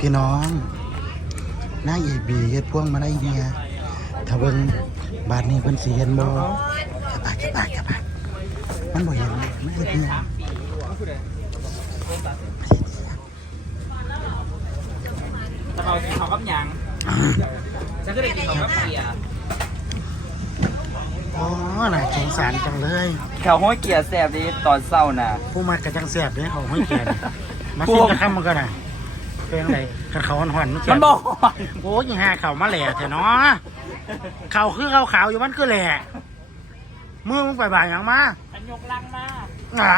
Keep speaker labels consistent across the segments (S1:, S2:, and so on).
S1: พี่น้องนางเอกบีเฮ็ดพวงมาลัยเฮียถ้าเบิ่งบาดนี้เพิ่นสิเห็นบ่จะปากจะปากจะปากมันบ่เห็นมันเฮ็ดเฮีย
S2: จะเอากินข้าวกับหยังฉันก็เลยกินข้าวกับเกียร์
S1: อ๋อน่าสงสารจังเลย
S2: แถวห้อยเกียร์แสบดีตอนเศร้าน่ะ
S1: ผู้มากระจังแซ่บเด้เขาห้อยแก่น่ะมากินกระทำมันก็น่ะ เป็นไงกันเขาห่อนๆมันแซ่
S2: มันบอก
S1: โอ้ยยังหาเขามาแหล่แท้เนาะเขาคือเขาขาวๆอยู่มันคือแหล่มือมึงไปบ่ายหยังมา
S2: อันยกลังมา
S1: อ่า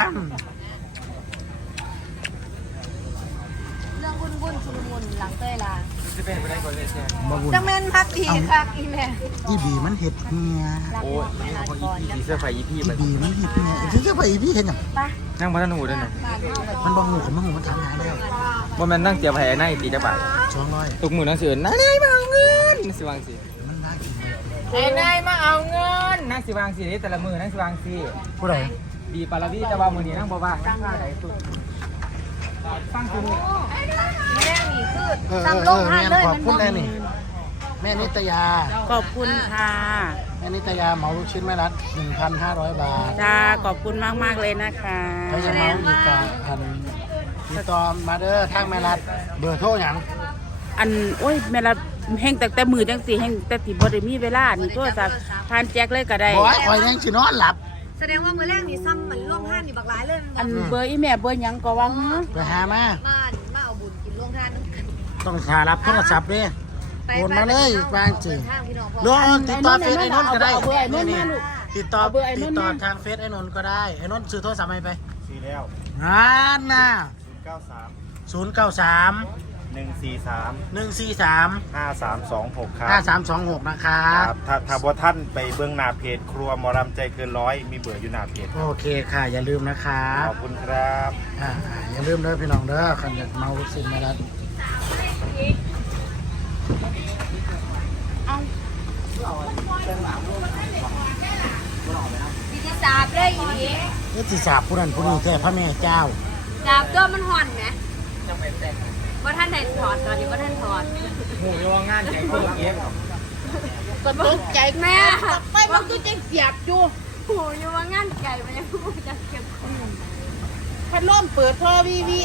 S3: เรื่องวุ่นวุ่นชุลมุนหลังเต้ยลา
S2: จะเป็นไปได้ก่อนเลยแซ่
S1: บ่บุญ
S3: จังแม่นพักทีค่ะอีแม่
S1: อีบีมันเห็ดเฮีย
S3: รัก
S2: โอ้ย
S3: เว
S2: นี่
S3: ลา
S2: เขา
S3: ก่อน
S2: อีพีเสื้อไฟอีพี
S1: อี
S2: มัน
S1: บีมันเห็ดเฮียที่จะไปอีบีเห็นหยัง
S3: ปะ
S2: นั่งพัฒนหูด้วยนะ
S3: บ้านเฮาแบบ
S1: มันบ่หูของมันหูมันทำงานแล้ว
S2: ว่ามันนั่งเตียแผลนั่งตีจักบาท
S1: สองร้อย
S2: ตุกมือนั่งเสือนั่งได้มาเอาเงินนั่งสิวางสิ
S1: มันน่ากินเลย
S2: ไอ้นายมาเอาเงินนั่งสิวางสิแต่ละมือนั่งสิวางสิ
S1: ผู้ใด
S2: บีปาราบีจะว่ามือนี้นั่งบ่ว่าตั้งค่าไหน สุดตั้งคือ
S3: แม่นี่คือ
S1: เออ
S3: ซ้ำ
S1: เอ
S3: ล
S1: อง
S3: ห้า
S1: แม่
S3: เลย
S1: ขอบคุณแน่นี่แม่นิตยา
S4: ขอบคุณค่ะ
S1: แม่นิตยาเหมาลูกชิ้นแม่รัด1,500 บาท
S4: จ้าขอบคุณมากมากๆเลยนะคะ
S1: เขาจะเหมาอีกกาอันติดต่อมาเด้อทางแม่รัดเบอร์โทรหยัง
S4: อันโอ้ยแม่ละแห้งแต่แต่มือจังสีแห้งแต่ที่บ่ได้มีเวลานี่โทรศัพท์ผ่านแจ็คเลยก็ได้
S1: โอ้ยคอยยังสินอนหลับ
S3: แสดงว่าเมื่อแรกนี่ซ้ำเหมือนล่วงท่านยู่บักหลายเลย
S4: อันเบอร์อีแม่เบอร์ยังก็ว่างเนอะ
S1: ไปหามา
S3: บ้ามาเอาบุญกินล่วงท่าน
S1: ต้องสารับโทรศัพท์ด้
S3: วย
S1: โอนมาเลยบางจีล่องติดต่อเฟซไอ้นนก็ได้
S4: เอาไอ้นนท์
S1: ติดต่อติดต่อทางเฟซไอ้นนก็ได้ไอ้นนซื้อโทรศัพท์ไป
S5: ซื้แล้ว
S1: งานนะศูนย์เก้าสาม
S5: หนึ่งสี่สาม
S1: หนึ่งสี่สาม
S5: ห้าสามสองหกครับ
S1: ห้าสามสองหกนะครั
S5: ครับบถ้าถ้าบท่านไปเบื้องหน้าเพจครัวหมอรำใจเกินร้อยมีเบอร์อยู่หน้าเพจ
S1: โอเคค่ะ อย่าลืมนะครับ
S5: ขอบคุณครับ
S1: อ่าอ่าอย่าลืมเด้อพี่น้องเด้อคันอยากเมาลูกชิ้นแม่รัด
S3: สิสาบเลยอีนี่
S1: นี่สิสาบผู้นั้นผู้นี้แท้พระแม่เจ้า
S3: สาบตัวมันห่อนไหม ว่าท่านไหนถอดตอนนี้ว่าท่านถอด
S2: หมูยองานใหญ่โคตรเก็บ
S4: ก็ตกใจ
S3: แม่
S4: ไปมันก็จะเสียบอยู่
S3: โหอยู่ว่างานไก่มันยังพูดจะเก็บของ
S4: พัดลมเปิดพอวีวี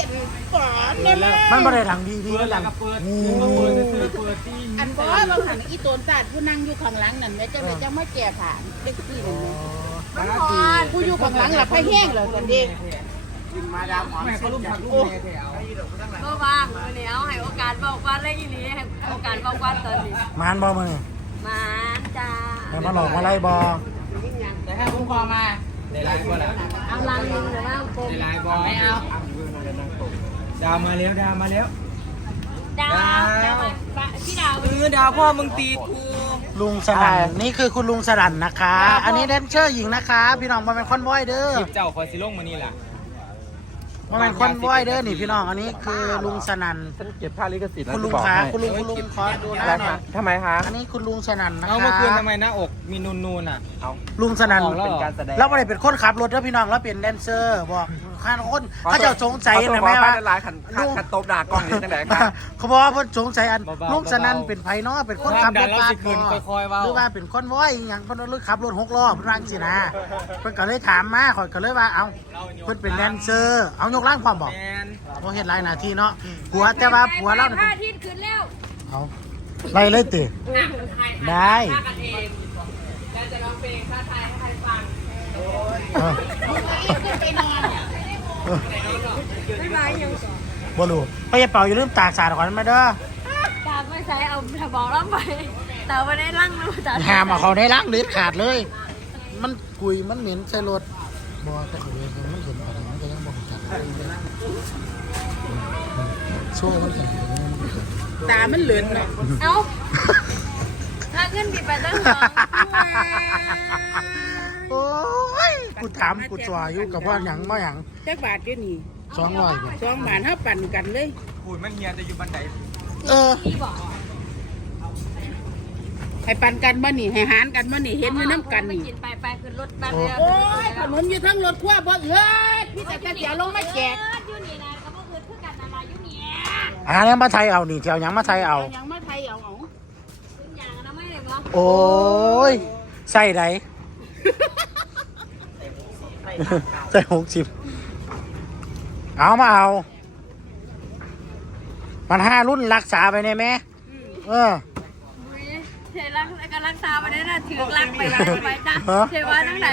S4: ก่อนเนี่ยแม่
S1: มันไม่ได้ดังดีดี
S2: เปิด
S1: ดั
S2: แล้ว
S1: ง
S2: ก็เปิด
S1: งู
S2: เปิดซื้อเปิดที่
S4: อันบอกว่าบางหันอีโตนศาสตร์ผู้นั่งอยู่ข้างหลังนั่นแม่จะแม่จะมาแก่ผ่านเด็กที่นั่นแม่
S3: มันห่อน
S4: ผู้อยู่ข้างหลังหลับไปแห้งเลยกันเด็ก
S2: แม่เขาลุ่มผักลุ่มแม่แถว
S3: ก็ว่างวันนี้เอาให้โอกาสบอกว่าเลยอีนี้ให้โอกาสบอกว่าตอนนี้
S1: มานบ่มึง
S3: มาจ้า
S1: แต่มาหลอกมาไล่บอ
S2: แต่ถ้าคุ้มครองมาในไลน์บ่ล่ะ
S3: เอาลังนึงหรือว่าโก
S2: ในไลน์บ่ไม่เอาดาวมาแล้วดาวมาแล้ว
S3: ดาวดาวมาพี่ดาว
S2: เออดาวพ่อมึงตีกู
S1: ลุงสนั่นนี่คือคุณลุงสนั่นนะคะ อันนี้แดนเชอร์หญิงนะคะ พี่น้องมาเป็นคอนวอยเด้อ
S2: คลิปเจ้าคอยสิลงมานี่ล่ะ
S1: มาเป็นคอนวอยเด้อนี่พี่น้องอันนี้คือลุงสนั่น
S2: ฉันเก็บค่าลิขสิทธิ์
S1: คุณลุงคะคุณลุงคุณลุงขอดูหน้าหน่อย
S2: ทำไมคะ
S1: อันนี้คุณลุงสนั่นนะคะ
S2: เอาเมื่อคืนทำไมหน้าอกมีนูนนูนๆอะ เอา
S1: ลุงสนั่น
S2: ออกแล้วเหรอ
S1: แล้วไม่ได้เป็นคนขับรถแล้วพี่น้องแล้วเป็นแดนเซอร์บอก ข้างคนเขาเจะสงสัยนะแม่ว่าลุง
S5: ขัดตบด่ากล้องนี้จังไหนครับ
S1: เขาบอกว่าเพิ่นสงสัยอัน
S2: เบาๆ
S1: ลุงสนั่นเป็นไผเนาะเป็นคนขับรถ
S2: ความดันเรา
S1: บั
S2: สิ
S1: ส
S2: ขึ้น
S1: บ่
S2: ค่อยๆเว้า
S1: หรือว่าเป็นคนวอยอหย่างเพิ่นรถขับรถหกล้อเพิ่นรังสินะเพิ่นก็เลยถามมาข่อยก็เลยว่าเอ้าเพิ่นเป็นแดนเซอร์ เอายกร่างความบอก
S2: แมน
S1: บ่เฮ็ดหลายหน้าที่เนาะผัวแต่ว่าผัวเราเนี่ย
S3: พระ
S1: เป็น
S3: อาทิตย์ขึ้นแล้ว
S1: เอาไล่เลยติ ได้
S3: แล้วจะร้องเพลงท้าทายให้ใครฟัง
S1: เออ
S3: ไม่มายัง
S1: บ่รู้ไปอย่าเป่าอย่าลืมตากสาดก่อนมาเด้อ
S3: ตามไม่ใช้เอาถบอกร้องไป แต่ไม่ได้ลั่งรู้จัก
S1: ห้ามเอาเขาได้ล้างเด็ดขาดเลย มันกุยมันเหม็นใส่รถบ่แต่ก็เวรมันเห็นอะไรมันก็ยังบ่รู้จักช่วยมันขนาดนี้มันบ่เห็น
S4: ตามันเหลือนเนาะ
S3: เอ้าถ้าขึ้นผิดไปตั้งสอง
S1: โอ้ยกูถามกูจ่ออยู่กับว่าหยังมาหยัง
S4: จักบาทเดี๋ยวนี้
S1: สองร้อยบ่
S4: สองบาทเท่าปั่นกันเลย
S2: ขุยมันเฮียจะอยู่บันได
S1: เออ
S3: พี่บอก
S4: ให้ปั่นกันบ่นี่ให้หารกันบ่นี่เห็นอยู่น้ำกัน
S3: ไป
S4: นี่
S3: กินไปไปขึ้นรถแป๊บเดียว
S4: โอ้ยขนมอยู่ทั้งรถขั้วบ่เอ้ยพี่แต่จะเสียลงมาแจก
S3: อยู่นี่นะก็บ่คือคือกันอะไรอยู่นี่
S1: อ่าเนี่ยมาไทยเอานี่เที่ยวหยังมาไทยเอา
S4: ยังมาไทยเอาเอา
S3: อย่างนั้นไม่เลยบ่
S1: โอ้ยใส่ไหน ใส่หกสิบเอามาเอา มันห้ารุ่นรักษาไปเนี่ยแม่เออ
S3: เทรักก็รักษาไปได้น่ะถือรักไปไว้ไปจ้ะ
S1: ฮะ
S3: เทว่าทั้งไหน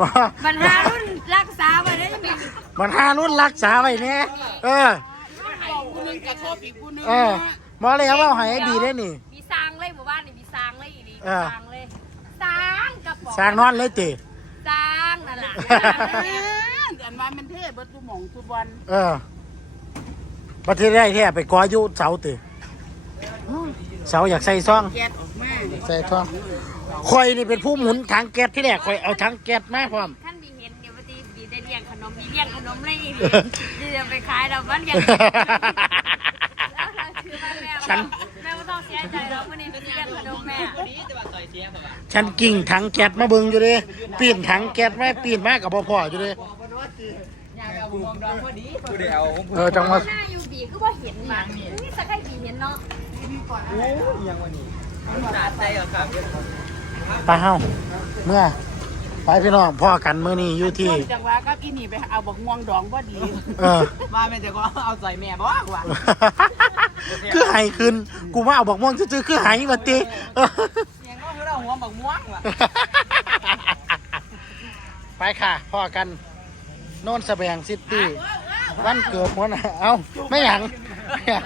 S1: มา
S3: บรรหารุ่นรักษาไปได้มี
S1: มันห้ารุ่นรักษาไปเนี่ยเออ
S4: ผู้หนึงกระทบอีกผู้หนึง
S1: เออมาเลยครับว่าให้ดีได้นี่
S3: มีสร้างเลยหมู่บ้านนี่มีสร้างเลยอีนี่
S1: เออ
S3: สร้างเลยสร้างกระป๋อง
S1: สร้างนอนเลยติ
S3: สร้างนั่นล่ะ
S4: อันว่ามันเท่เบิดทุกหม่องทุกวัน
S1: เออประเทศได้แท้ไปกออยู่เสาติเสาอยากใส่ซ่อง
S4: แก๊สออกมา
S1: ใส่ท่อคอยนี่เป็นผู้หมุนถังแก๊สที่แรกคอยเอาถังแก๊สมาพร้อม
S3: ท่านบีเห็นเดี๋ยววันนี้บีได้เลี้ยงขนมบีเลี้ยงขนมเลยอีนี่เดี๋ยวไปขายเราบ้านยังแล้วเราชื่อว่าแม่
S1: ฉัน
S3: แม่ไม่ ต้องเสียใจหรอกวันนี้บีเลี้ยงขนมแม่
S1: ฉันกิ่งถังแก๊สมาเบิ่งอยู่เด้ปีนถังแก๊สมาปีนมากับพ่อพ่ออยู่เด้เออจังมา
S3: หน้าอยู่บีก็ว่าเห็นมานี่สักให้บีเห็นเนาะ
S1: ไปเฮาเมื่อไปพี่น้องพ่อกันมื้อนี้อยู่ที่
S4: จังหวะก็อีนี่ไปเอาบักม่วงดองพอดี
S1: เออ
S2: มาแม่จะก็เอาใส่แม่บอกว่า
S1: คือไห้ขึ้น กูมาเอาบอกม่วงซื่อๆคือไห้มาติเออ
S2: ยังก็เราหัวบักม่วงว่ะ
S1: ไปค่ะพ่อกันโน่นสแบงซิตี้วันเกิดหัวหน้าเอ้าไม่หยังไม่หยัง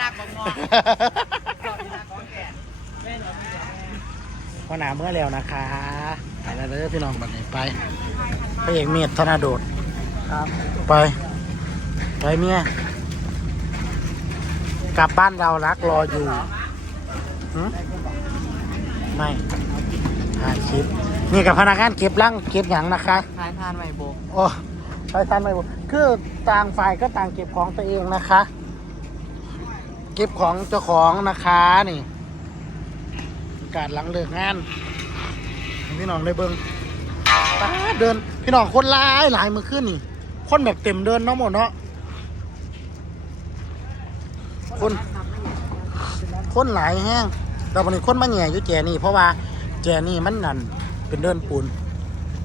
S1: หัวหน้าเมื่อแล้วนะคะไปแล้วเด้อพี่น้องบัดนี้ไปพระเอกเมียดธนาโดดไป ไปเมีย กลับบ้านเรารักรออยู่หึไม่ถ่ายคลิปนี่กับพนักงานเก็บร่างเก็บหยังนะคะ
S2: ทานทานใหม่โบ
S1: โอ้ใช้ทันไหมบุคือต่างฝ่ายก็ต่างเก็บของตัวเองนะคะ เก็บของเจ้าของนะคะนี่การหลังเลิกงานให้พี่น้องได้เบิ้งตาเดินพี่น้องคนหลายหลายมือขึ้นนี่ คนแบบเต็มเดินเนาะหมดเนาะ คน คนหลายแห้งแต่วันนี้คนมาแหง่อยู่แจนี่ เพราะว่าแจนี่มันนั่นเป็นเดินปูน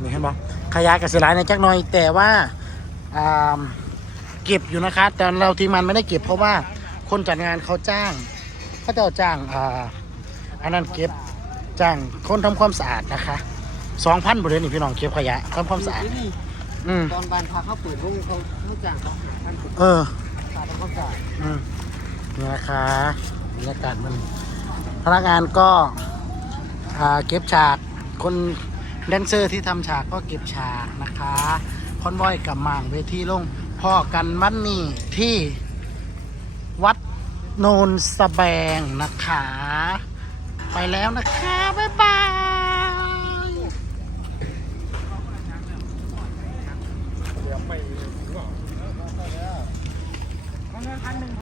S1: นี่เห็นบ่ขยะกระสิหลายในจักหน่อย แต่ว่าอ่าเก็บอยู่นะคะ แต่เราทีมงานไม่ได้เก็บเพราะว่าคนจัดงานเขาจ้างเขาจะเอาจ้างอ่าอันนั้นเก็บจ้างคนทำความสะอาดนะคะสองพันบาทนี่พี่น้องเก็บขยะทำความสะอาดอืม
S2: ตอนบานพาเขาเปิดห้องเขาเขาจ้างเขาท่าน
S1: เออ
S2: ตาทำความสะอาด
S1: อืม นี่นะคะบรรยากาศมันพนักงานก็เก็บฉากคนแดนเซอร์ที่ทำฉากก็เก็บฉากนะคะคอนวอยกับมางเวทีลงพ่อกันมันนี่ที่วัดโนนสแบงนะคะ ไปแล้วนะคะ บ๊ายบาย